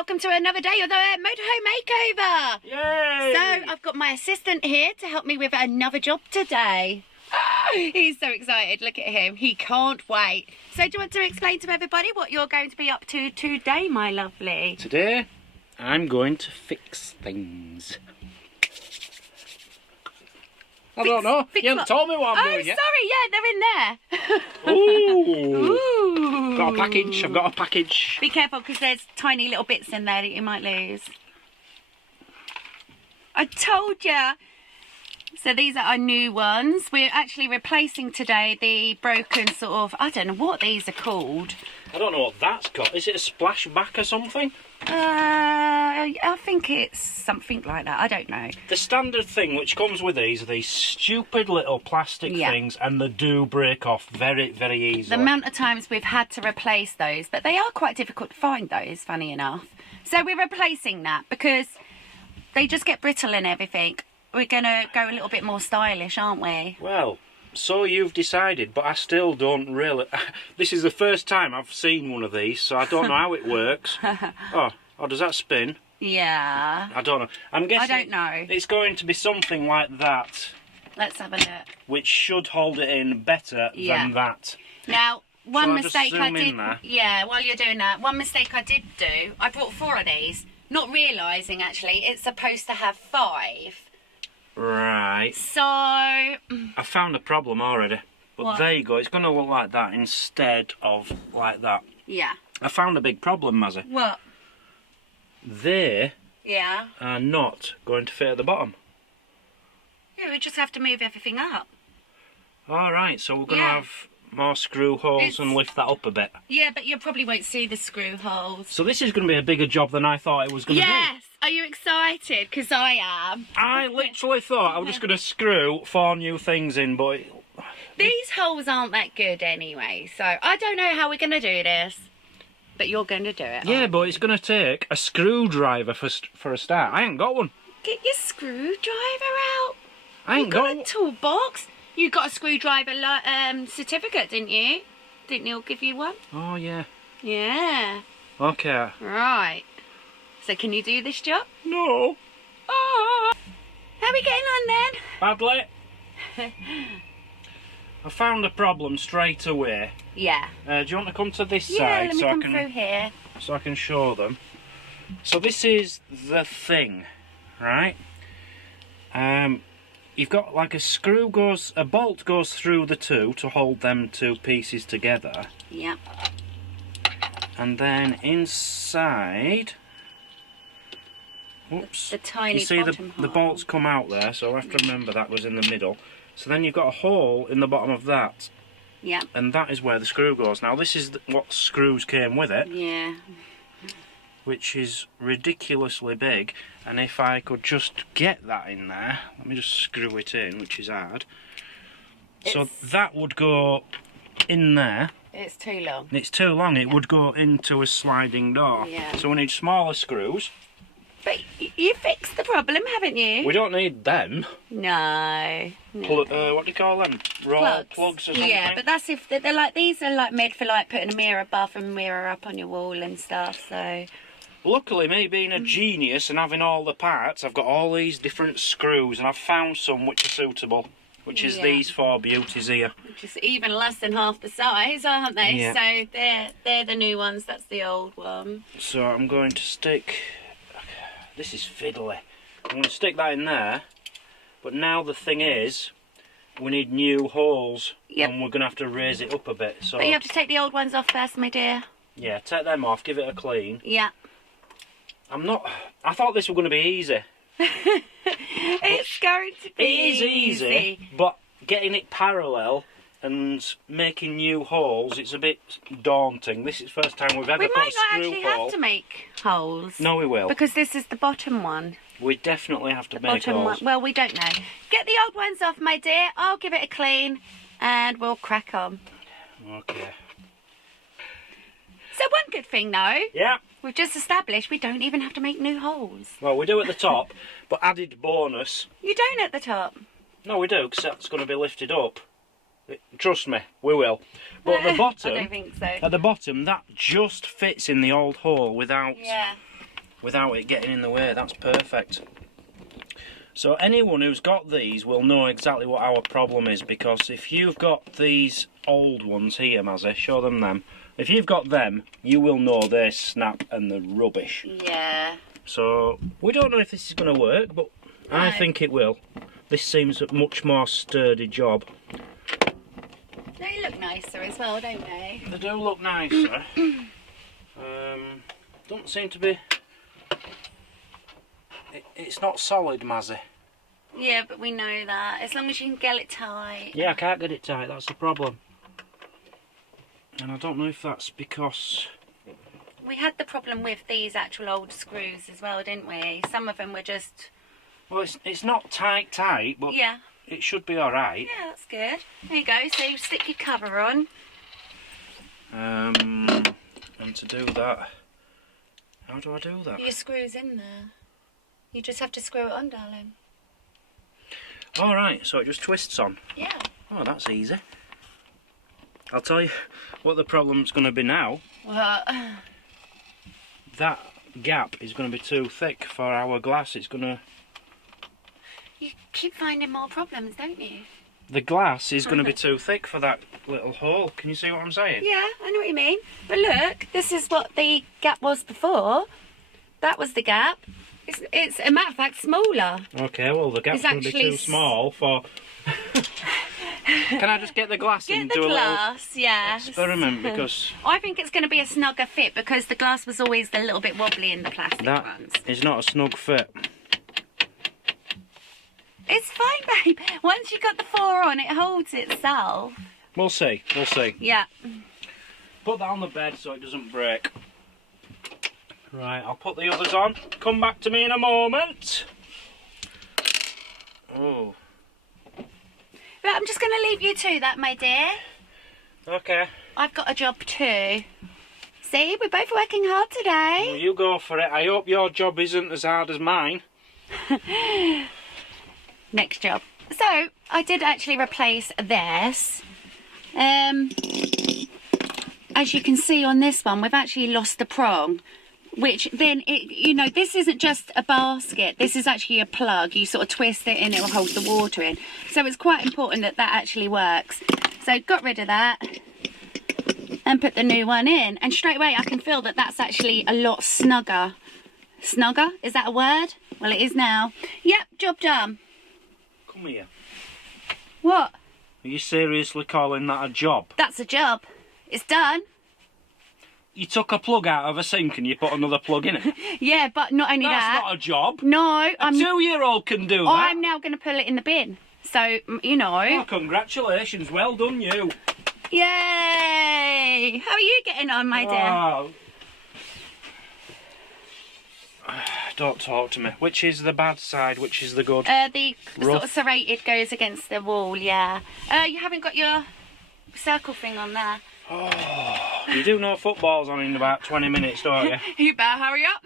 welcome to another day of the Motorhome Makeover. Yay! So I've got my assistant here to help me with another job today. He's so excited, look at him, he can't wait. So do you want to explain to everybody what you're going to be up to today, my lovely? Today, I'm going to fix things. I don't know, you haven't told me what I'm doing yet. Oh, sorry, yeah, they're in there. Ooh! Ooh. Got a package, I've got a package. Be careful because there's tiny little bits in there that you might lose. I told ya. So these are our new ones. We're actually replacing today the broken sort of, I don't know what these are called. I don't know what that's got. Is it a splashback or something? I think it's something like that. I don't know. The standard thing which comes with these are these stupid little plastic things, and they do break off very, very easily. The amount of times we've had to replace those, but they are quite difficult to find those, funny enough. So we're replacing that because they just get brittle and everything. We're going to go a little bit more stylish, aren't we? Well, so you've decided, but I still don't really... This is the first time I've seen one of these, so I don't know how it works. Oh, does that spin? Yeah. I don't know. I'm guessing... I don't know. It's going to be something like that. Let's have a look. Which should hold it in better than that. Now, one mistake I did... Yeah, while you're doing that, one mistake I did do, I bought 4 of these, not realising, actually, it's supposed to have 5. Right. So... I found a problem already. But what? there you go. It's going to look like that instead of like that. Yeah. I found a big problem, Mazzy. What? They Yeah. are not going to fit at the bottom. Yeah, we just have to move everything up. Alright, so we're going to have more screw holes and lift that up a bit. Yeah, but you probably won't see the screw holes. So this is going to be a bigger job than I thought it was going to be. Yes! Are you excited? Because I am. I literally thought I was just going to screw 4 new things in, but... These holes aren't that good anyway, so I don't know how we're going to do this. But you're going to do it. Yeah, but it's going to take a screwdriver for a start. I ain't got one. Get your screwdriver out. I ain't got a toolbox. You got a screwdriver certificate, didn't you? Didn't Neil give you one? Oh, yeah. Yeah. Okay. Right. So can you do this job? No. Oh. How are we getting on then? Badly. I found a problem straight away. Yeah. Do you want to come to this side? Yeah, let me so come I can, through here. So I can show them. So this is the thing, right? You've got like a bolt goes through the 2 to hold them 2 pieces together. Yeah. And then inside, oops, the tiny you see bottom the bolts come out there, so I have to remember that was in the middle. So then you've got a hole in the bottom of that. Yeah. And that is where the screw goes. Now this is what screws came with it. Yeah. Which is ridiculously big. And if I could just get that in there, let me just screw it in, which is hard. So that would go in there. It's too long. It's too long, it would go into a sliding door. Yeah. So we need smaller screws. But you fixed the problem, haven't you? We don't need them. No. What do you call them? Plugs or something? Yeah, but that's if they're like, these are like made for like putting a mirror above and mirror up on your wall and stuff, so... Luckily, me being a genius and having all the parts, I've got all these different screws and I've found some which are suitable. Which is these 4 beauties here. Which is even less than half the size, aren't they? Yeah. So they're the new ones, that's the old one. So I'm going to stick... This is fiddly. I'm going to stick that in there. But now the thing is, we need new holes. Yep. And we're going to have to raise it up a bit. So but you have to take the old ones off first, my dear. Yeah, take them off, give it a clean. Yeah. I thought this was going to be easy. It's going to be It is easy, but getting it parallel and making new holes, it's a bit daunting. This is the first time we've ever put a screw hole. We might not actually have to make holes. No, we will. Because this is the bottom one. We definitely have to make holes. One. Well, we don't know. Get the old ones off, my dear. I'll give it a clean and we'll crack on. Okay. So one good thing, though. Yeah. We've just established we don't even have to make new holes. Well, we do at the top, but added bonus. You don't at the top. No, we do, because that's going to be lifted up. Trust me, we will. But at the bottom, I don't think so. at the bottom, that just fits in the old hole without without it getting in the way. That's perfect. So anyone who's got these will know exactly what our problem is, because if you've got these old ones here, Mazzy, show them. If you've got them, you will know they snap and they're rubbish. Yeah. So we don't know if this is going to work, but no. I think it will. This seems a much more sturdy job. They look nicer as well, don't they? They do look nicer. Don't seem to be... It's not solid, Mazzy. Yeah, but we know that. As long as you can get it tight. Yeah, I can't get it tight, that's the problem. And I don't know if that's because... We had the problem with these actual old screws as well, didn't we? Some of them were just... Well, it's not tight, but yeah, it should be alright. Yeah, that's good. There you go, so you stick your cover on. And to do that, how do I do that? Your screw's in there. You just have to screw it on, darling. Alright, so it just twists on? Yeah. Oh, that's easy. I'll tell you what the problem's going to be now. What? That gap is going to be too thick for our glass. It's going to... You keep finding more problems, don't you? The glass is going to be too thick for that little hole. Can you see what I'm saying? Yeah, I know what you mean. But look, this is what the gap was before. That was the gap. It's a matter of fact smaller. Okay, well the gap's going to be too small for... Can I just get the glass in and do a little yeah. experiment? Because I think it's going to be a snugger fit, because the glass was always a little bit wobbly in the plastic that ones. is not a snug fit. It's fine, babe. Once you've got the 4 on, it holds itself. We'll see, we'll see. Yeah. Put that on the bed so it doesn't break. Right, I'll put the others on. Come back to me in a moment. Oh. But I'm just going to leave you to that, my dear. Okay. I've got a job too. See, we're both working hard today. Well, you go for it. I hope your job isn't as hard as mine. Next job. So, I did actually replace this. As you can see on this one, we've actually lost the prong. Which then, you know, this isn't just a basket. This is actually a plug. You sort of twist it and it will hold the water in. So it's quite important that that actually works. So got rid of that and put the new one in. And straight away I can feel that that's actually a lot snugger. Snugger? Is that a word? Well, it is now. Yep, job done. Come here. What? Are you seriously calling that a job? That's a job. It's done. You took a plug out of a sink and you put another plug in it? Yeah, but not only that. That's not a job. No. A 2-year-old can do that. I'm now going to put it in the bin. So, you know. Oh, congratulations. Well done, you. Yay! How are you getting on, my dear? Don't talk to me. Which is the bad side? Which is the good? The sort of serrated goes against the wall, yeah. You haven't got your circle thing on there. Oh, you do know football's on in about 20 minutes, don't you? You better hurry up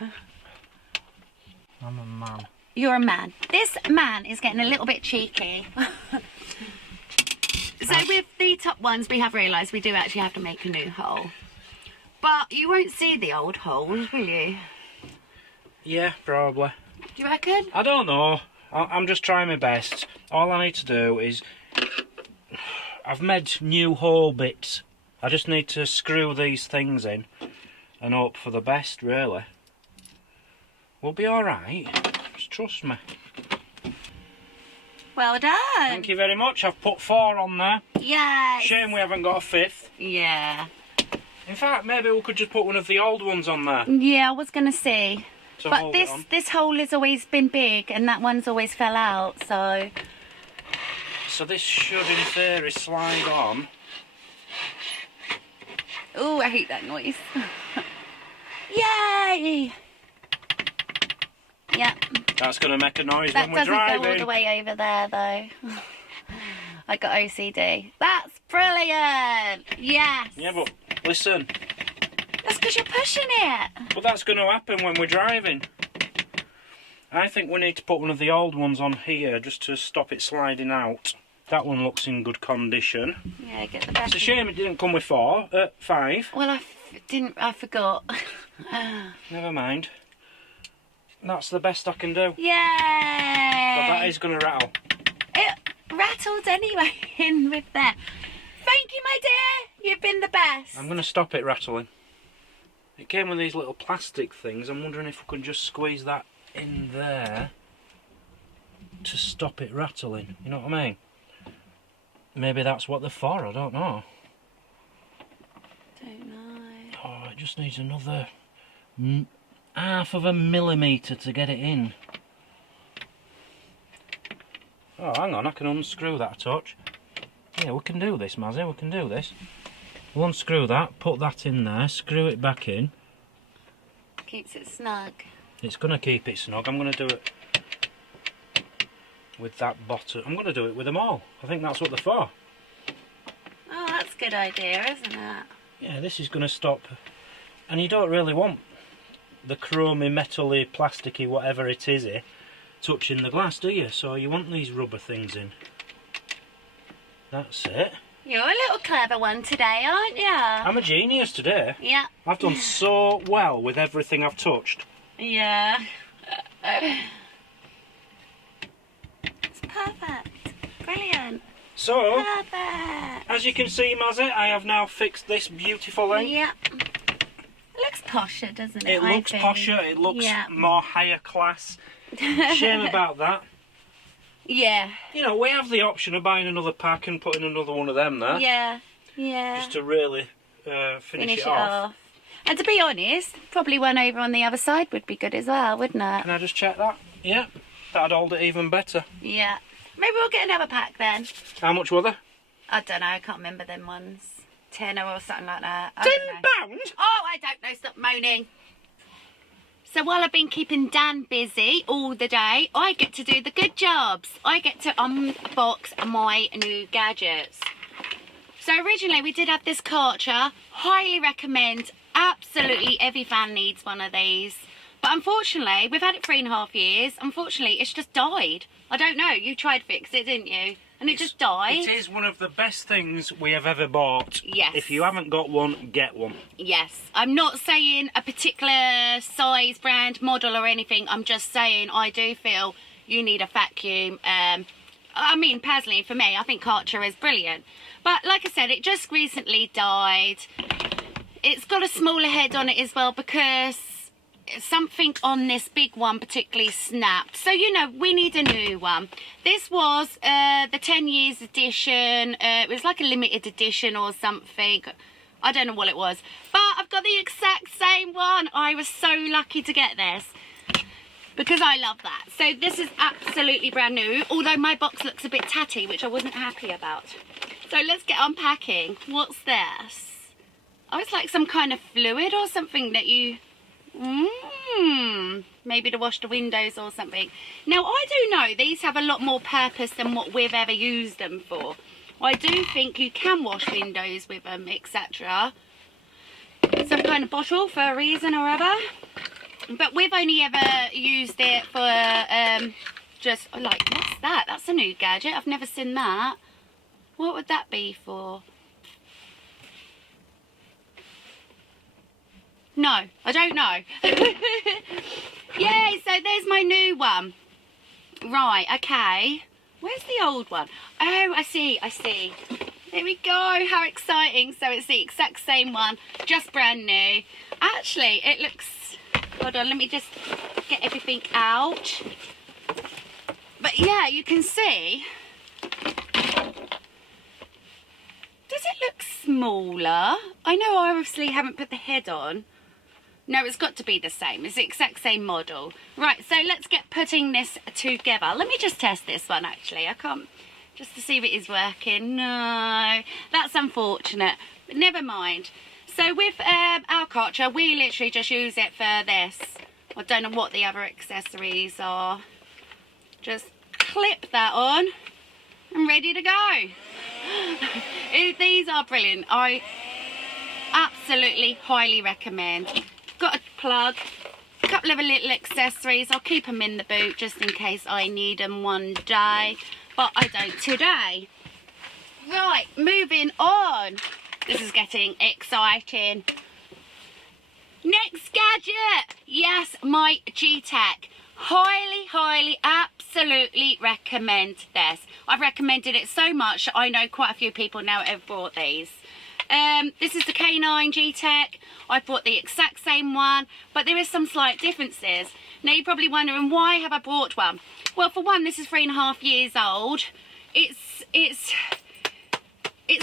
then. I'm a man. You're a man. This man is getting a little bit cheeky. So with the top ones, we have realised we do actually have to make a new hole. But you won't see the old holes, will you? Yeah, probably. Do you reckon? I don't know. I'm just trying my best. All I need to do is... I've made new hole bits. I just need to screw these things in and hope for the best, really. We'll be alright. Just trust me. Well done. Thank you very much. I've put 4 on there. Yes. Shame we haven't got a 5th. Yeah. In fact, maybe we could just put one of the old ones on there. Yeah, I was going to see. So but this hole has always been big and that one's always fell out, so... So this should, in theory, slide on. Oh, I hate that noise. Yay! Yeah. That's going to make a noise that when we're driving. That doesn't go all the way over there, though. I got OCD. That's brilliant! Yes! Yeah, but listen. That's because you're pushing it. But that's going to happen when we're driving. I think we need to put one of the old ones on here just to stop it sliding out. That one looks in good condition. Yeah, get the back. It's a shame it didn't come with 5. Well, I forgot. Never mind. That's the best I can do. Yay! But that is going to rattle. It rattled anyway in with there. Thank you, my dear. You've been the best. I'm going to stop it rattling. It came with these little plastic things. I'm wondering if we can just squeeze that in there to stop it rattling. You know what I mean? Maybe that's what they're for. I don't know. Don't know. Oh, it just needs another half of a millimetre to get it in. Oh, hang on. I can unscrew that a touch. Yeah, we can do this, Mazzy. We can do this. We'll unscrew that, put that in there, screw it back in. Keeps it snug. It's going to keep it snug. I'm going to do it with that bottom. I'm going to do it with them all. I think that's what they're for. Oh, that's a good idea, isn't it? Yeah, this is going to stop. And you don't really want the chromy, metally, plasticky, whatever it is here, touching the glass, do you? So you want these rubber things in. That's it. You're a little clever one today, aren't you? I'm a genius today. Yeah. I've done so well with everything I've touched. Yeah. It's perfect. Brilliant. So, Perfect. as you can see, Mazzy, I have now fixed this beautiful thing. Yeah. It looks posher, doesn't it? It looks posher, it looks more higher class. Shame about that. Yeah. You know, we have the option of buying another pack and putting another one of them there. Yeah. Yeah. Just to really finish it off. And to be honest, probably one over on the other side would be good as well, wouldn't it? Can I just check that? Yeah. That'd hold it even better. Yeah. Maybe we'll get another pack then. How much were they? I don't know, I can't remember them ones. Tenner or something like that. I £10? don't know. Oh, I don't know, stop moaning. So while I've been keeping Dan busy all the day, I get to do the good jobs. I get to unbox my new gadgets. So originally we did have this Karcher. Highly recommend. Absolutely every fan needs one of these. But unfortunately, we've had it 3.5 years. Unfortunately, it's just died. I don't know. You tried to fix it, didn't you? And it just died. It is one of the best things we have ever bought. Yes. If you haven't got one, get one. Yes. I'm not saying a particular size, brand, model or anything. I'm just saying I do feel you need a vacuum. I mean, personally, for me, I think Karcher is brilliant. But like I said, it just recently died. It's got a smaller head on it as well because something on this big one particularly snapped. So, you know, we need a new one. This was the 10 years edition. It was like a limited edition or something. I don't know what it was. But I've got the exact same one. I was so lucky to get this because I love that. So this is absolutely brand new, although my box looks a bit tatty, which I wasn't happy about. So let's get unpacking. What's this? Oh, it's like some kind of fluid or something that you... maybe to wash the windows or something. Now, I do know these have a lot more purpose than what we've ever used them for. I do think you can wash windows with them, etc. Some kind of bottle for a reason or other. But we've only ever used it for just like, what's that? That's a new gadget. I've never seen that. What would that be for? No, I don't know. Yay, so there's my new one. Right, okay. Where's the old one? Oh, I see. There we go, how exciting. So it's the exact same one, just brand new. Actually, it looks... Hold on, let me just get everything out. But yeah, you can see... Does it look smaller? I know I obviously haven't put the head on. No, it's got to be the same. It's the exact same model. Right, so let's get putting this together. Let me just test this one, actually. I can't... Just to see if it is working. No, that's unfortunate. But never mind. So with our Karcher, we literally just use it for this. I don't know what the other accessories are. Just clip that on. I'm ready to go. These are brilliant. I absolutely highly recommend. Got a plug, a couple of little accessories. I'll keep them in the boot just in case I need them one day, but I don't today. Right, moving on. This is getting exciting. Next gadget. Yes, my G-Tech. Highly, absolutely recommend this. I've recommended it so much, I know quite a few people now have bought these. This is the K9 G-Tech. I bought the exact same one, but there is some slight differences. Now you're probably wondering, why have I bought one? Well, for one, this is 3.5 years old. It's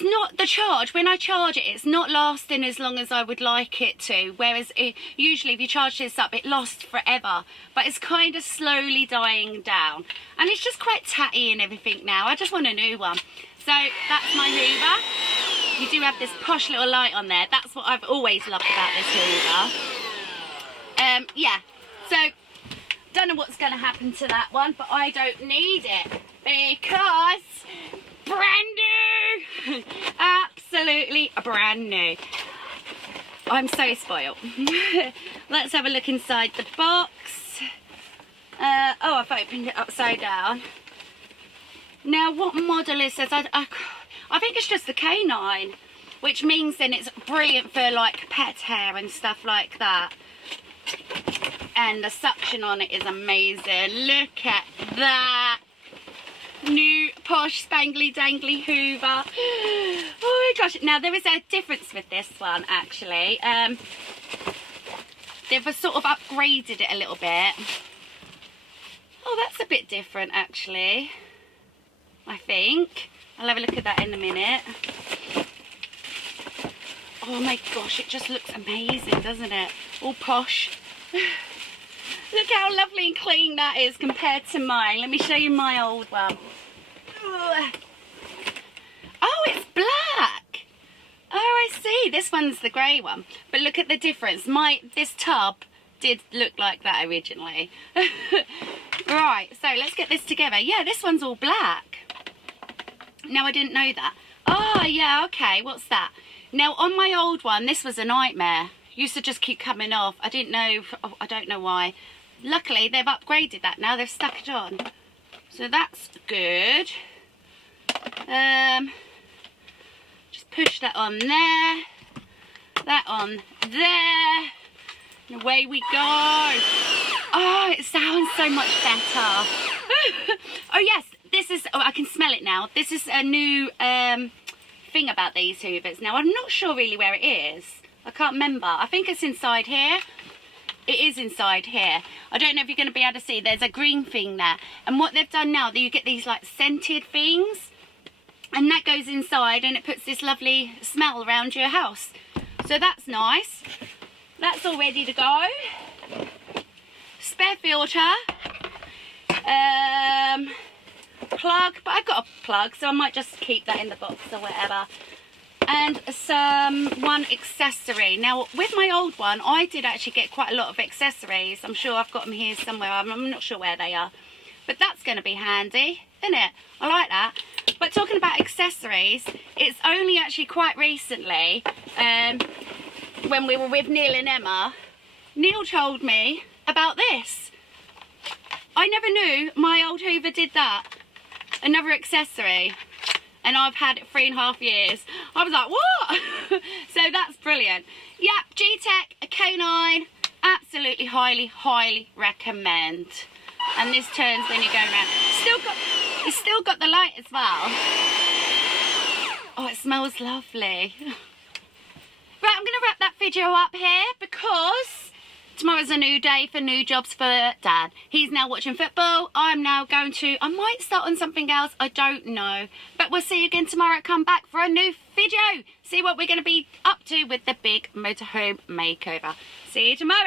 not the charge. When I charge it, it's not lasting as long as I would like it to. Whereas usually if you charge this up, it lasts forever. But it's kind of slowly dying down. And it's just quite tatty and everything now. I just want a new one. So that's my Hoover. You do have this posh little light on there. That's what I've always loved about this Hoover. Yeah. So, don't know what's going to happen to that one. But I don't need it. Because brand new. Absolutely brand new. I'm so spoiled. Let's have a look inside the box. Oh, I've opened it upside down. Now, what model is this? I think it's just the K9, which means then it's brilliant for like pet hair and stuff like that. And the suction on it is amazing. Look at that. New posh spangly dangly Hoover. Oh my gosh. Now there is a difference with this one actually. They've sort of upgraded it a little bit. Oh, that's a bit different actually, I think. I'll have a look at that in a minute. Oh my gosh, it just looks amazing, doesn't it? All posh. Look how lovely and clean that is compared to mine. Let me show you my old one. Oh, it's black. Oh, I see. This one's the grey one. But look at the difference. This tub did look like that originally. Right, so let's get this together. Yeah, this one's all black. Now, I didn't know that. Oh, yeah, okay. What's that? Now, on my old one, this was a nightmare. Used to just keep coming off. I didn't know. Oh, I don't know why. Luckily, they've upgraded that now. They've stuck it on. So that's good. Just push that on there. That on there. And away we go. Oh, it sounds so much better. Oh, yes. This is... Oh, I can smell it now. This is a new thing about these Hoovers. Now, I'm not sure really where it is. I can't remember. I think it's inside here. It is inside here. I don't know if you're going to be able to see. There's a green thing there. And what they've done now, you get these like scented things. And that goes inside and it puts this lovely smell around your house. So that's nice. That's all ready to go. Spare filter. Plug. But I've got a plug, so I might just keep that in the box or whatever. And one accessory. Now, with my old one, I did actually get quite a lot of accessories. I'm sure I've got them here somewhere. I'm not sure where they are. But that's going to be handy, isn't it? I like that. But talking about accessories, it's only actually quite recently, when we were with Neil and Emma, Neil told me about this. I never knew my old Hoover did that. Another accessory. And I've had it 3.5 years. I was like, what? So that's brilliant. Yep, G-Tech, a K9, absolutely highly recommend. And this turns when you go around. It's still got the light as well. Oh, it smells lovely. Right, I'm going to wrap that video up here because tomorrow's a new day for new jobs for Dad. He's now watching football. I might start on something else. I don't know. But we'll see you again tomorrow. Come back for a new video. See what we're going to be up to with the big motorhome makeover. See you tomorrow.